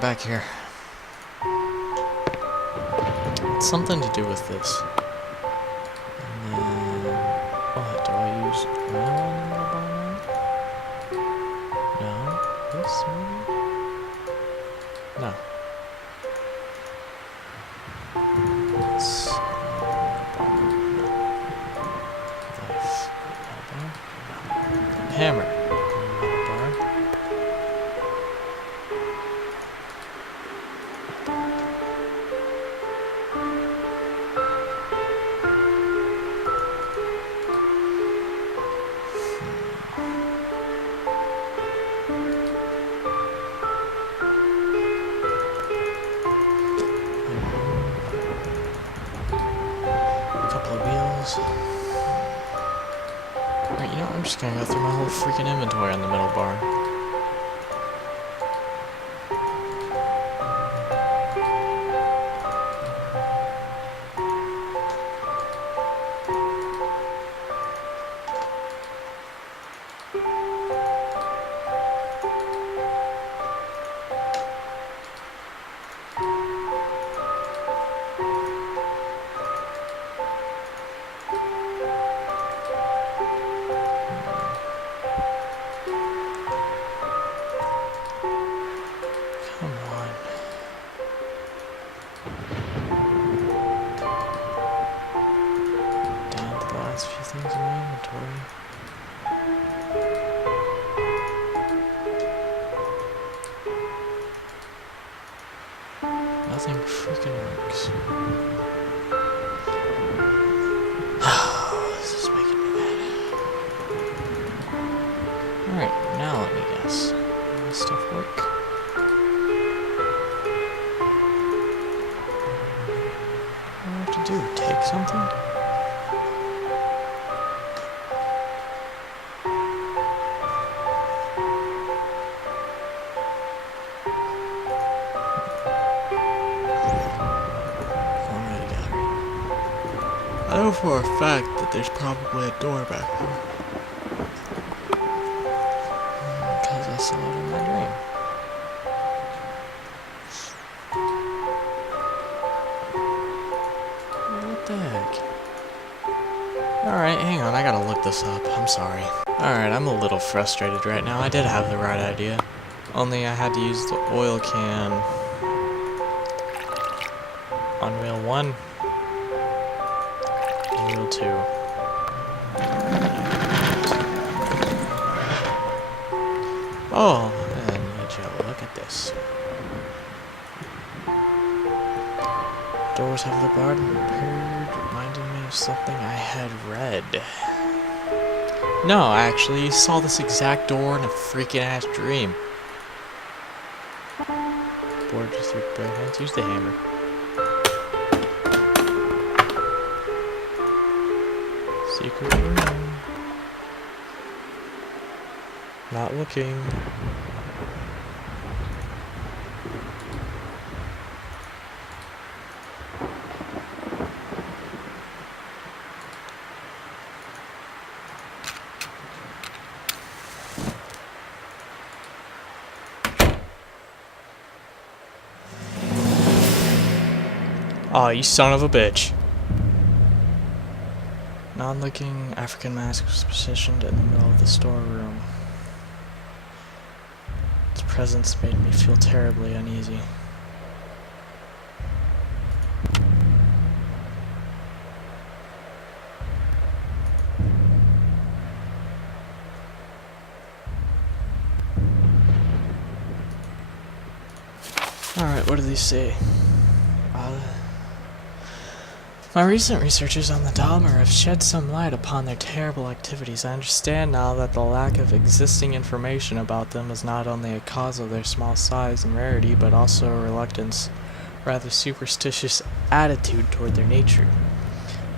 I'm back here. It's something to do with this. And then... what, do I use oil on the middle bar now? No? This, maybe? No. It's... hammer. Alright, you know what? I'm just gonna go through my whole freaking inventory on the middle bar. Few things in my inventory. Nothing freaking works. Oh, this is making me mad. Alright, now let me guess. Will this stuff work? What do I have to do? Take something? I know for a fact that there's probably a door back there. Because I saw it in my dream. What the heck? Alright, hang on, I gotta look this up. I'm sorry. Alright, I'm a little frustrated right now. I did have the right idea. Only I had to use the oil can on wheel 1. Wheel 2. Oh, and look at this. Doors have the garden repaired, reminding me of something I had read. No, I actually saw this exact door in a freaking ass dream. Board just with both hands. Use the hammer. Secret room. Not looking. Aw, you son of a bitch. Non-looking African mask was positioned in the middle of the storeroom. Its presence made me feel terribly uneasy. Alright, what do these say? My recent researches on the Dahmer have shed some light upon their terrible activities. I understand now that the lack of existing information about them is not only a cause of their small size and rarity, but also a reluctance, rather superstitious attitude toward their nature.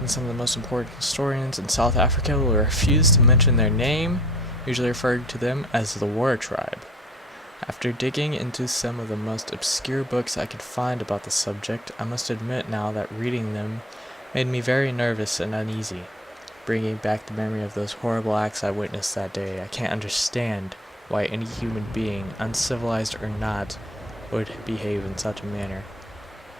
And some of the most important historians in South Africa will refuse to mention their name, usually referring to them as the War Tribe. After digging into some of the most obscure books I could find about the subject, I must admit now that reading them made me very nervous and uneasy. Bringing back the memory of those horrible acts I witnessed that day, I can't understand why any human being, uncivilized or not, would behave in such a manner.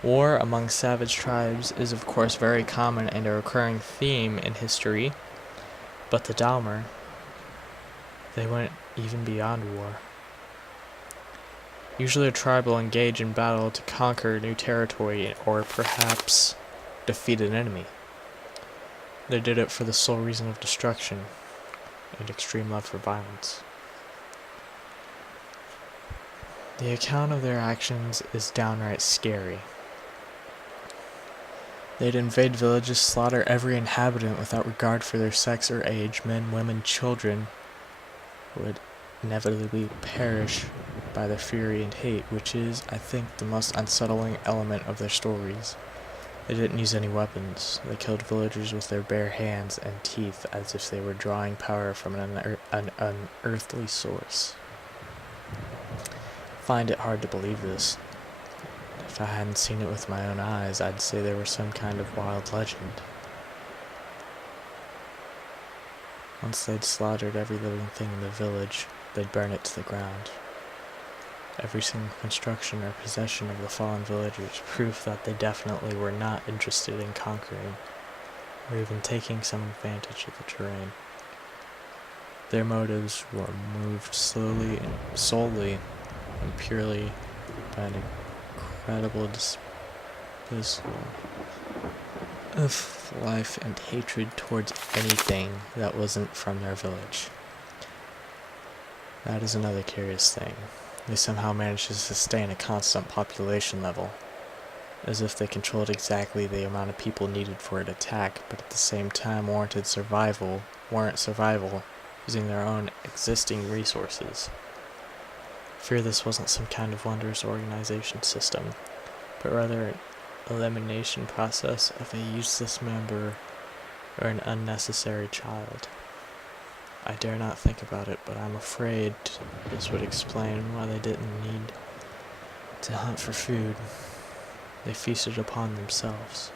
War among savage tribes is of course very common and a recurring theme in history, but the Dahmer, they went even beyond war. Usually a tribe will engage in battle to conquer new territory or perhaps defeat an enemy. They did it for the sole reason of destruction and extreme love for violence. The account of their actions is downright scary. They'd invade villages, slaughter every inhabitant without regard for their sex or age. Men, women, children would inevitably perish by their fury and hate, which is, I think, the most unsettling element of their stories. They didn't use any weapons. They killed villagers with their bare hands and teeth as if they were drawing power from an unearthly source. I find it hard to believe this. If I hadn't seen it with my own eyes, I'd say they were some kind of wild legend. Once they'd slaughtered every living thing in the village, they'd burn it to the ground. Every single construction or possession of the fallen villagers, proof that they definitely were not interested in conquering, or even taking some advantage of the terrain. Their motives were moved solely and purely by an incredible disposal of life and hatred towards anything that wasn't from their village. That is another curious thing. They somehow managed to sustain a constant population level, as if they controlled exactly the amount of people needed for an attack, but at the same time warranted survival using their own existing resources. I fear this wasn't some kind of wondrous organization system, but rather an elimination process of a useless member or an unnecessary child. I dare not think about it, but I'm afraid this would explain why they didn't need to hunt for food. They feasted upon themselves.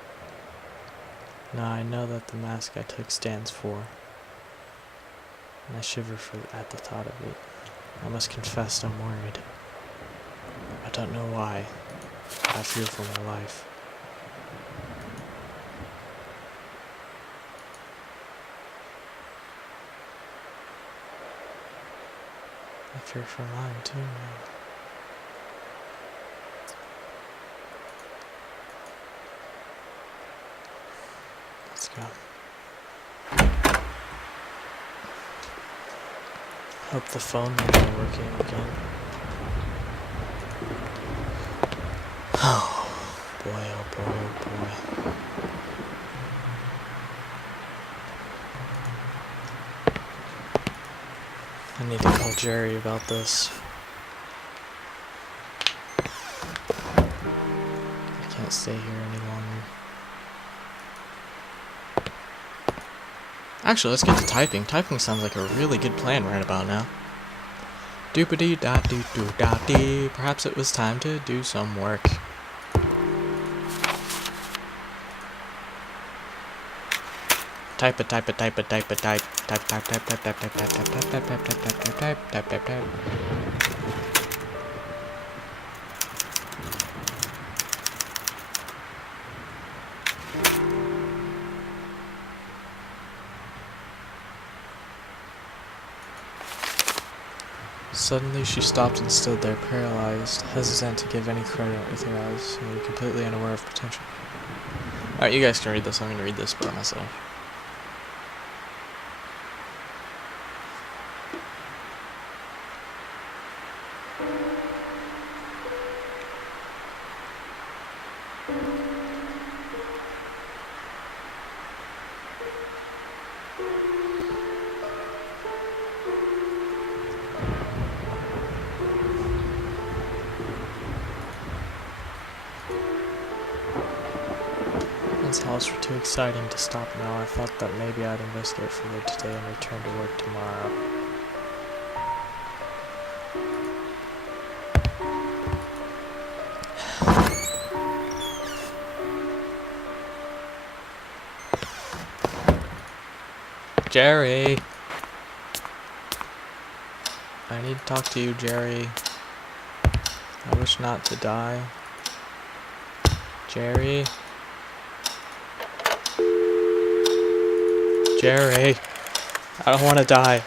Now I know that the mask I took stands for, and I shiver at the thought of it. I must confess I'm worried. I don't know why. I fear for my life. I fear for mine too now. Let's go. Hope the phone will be working again. Oh boy, oh boy, oh boy. I need to call Jerry about this. I can't stay here any longer. Actually, let's get to typing. Typing sounds like a really good plan right about now. Doopity-da-doo-doo-da-dee. Perhaps it was time to do some work. Type it, type it, type it, type it, type. Type, type, type, type, type, type, type, type, type, type, type, type, type, type, type, type. Suddenly she stopped and stood there, paralyzed, hesitant to give any credit with her eyes, and completely unaware of potential. Alright, you guys can read this. I'm gonna read this by myself. This house were too exciting to stop now. I thought that maybe I'd investigate further today and return to work tomorrow. Jerry! I need to talk to you, Jerry. I wish not to die. Jerry? Jerry! I don't want to die.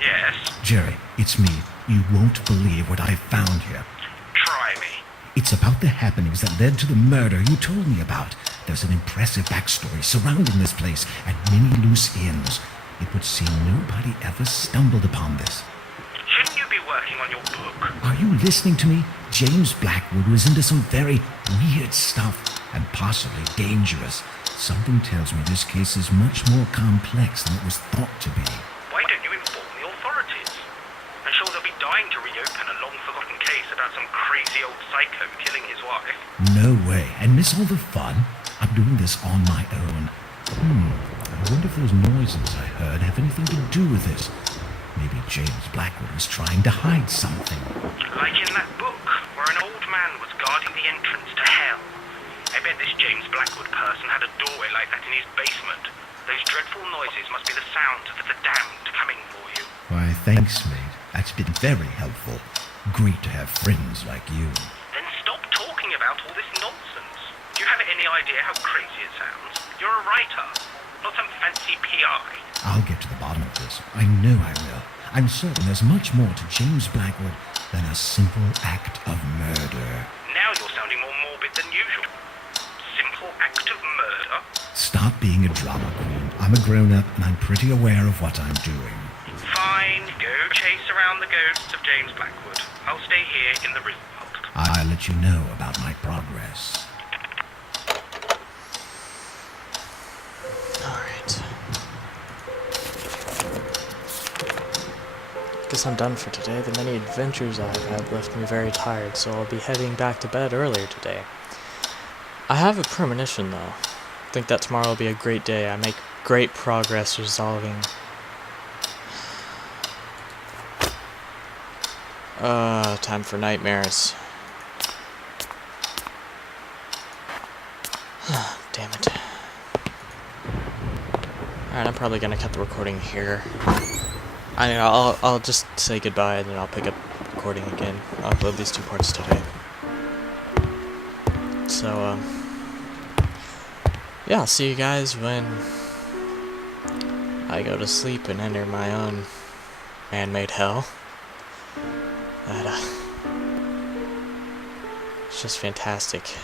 Yes? Jerry, it's me. You won't believe what I've found here. Try me. It's about the happenings that led to the murder you told me about. There's an impressive backstory surrounding this place and many loose ends. It would seem nobody ever stumbled upon this. Shouldn't you be working on your book? Are you listening to me? James Blackwood was into some very weird stuff and possibly dangerous. Something tells me this case is much more complex than it was thought to be. Why don't you inform the authorities? I'm sure they'll be dying to reopen a long-forgotten case about some crazy old psycho killing his wife. No way. And miss all the fun? I'm doing this on my own. I wonder if those noises I heard have anything to do with this. Maybe James Blackwood was trying to hide something. Like in that book, where an old man was guarding the entrance to hell. I bet this James Blackwood person had a doorway like that in his basement. Those dreadful noises must be the sounds of the damned coming for you. Why, thanks, mate. That's been very helpful. Great to have friends like you. Then stop talking about all this nonsense. Do you have any idea how crazy it sounds? You're a writer, not some fancy PI. I'll get to the bottom of this. I know I will. I'm certain there's much more to James Blackwood than a simple act of murder. Now you're sounding more morbid than usual. Simple act of murder? Stop being a drama queen. I'm a grown-up and I'm pretty aware of what I'm doing. Fine, go chase around the ghosts of James Blackwood. I'll stay here in the real world. I'll let you know about my progress. Alright. Guess I'm done for today. The many adventures I've had left me very tired, so I'll be heading back to bed earlier today. I have a premonition, though. I think that tomorrow will be a great day. I make great progress resolving... time for nightmares. Damn it. Alright, I'm probably gonna cut the recording here. I mean, I'll just say goodbye and then I'll pick up recording again. I'll upload these 2 parts today. So, yeah, I'll see you guys when I go to sleep and enter my own man-made hell. That, it's just fantastic.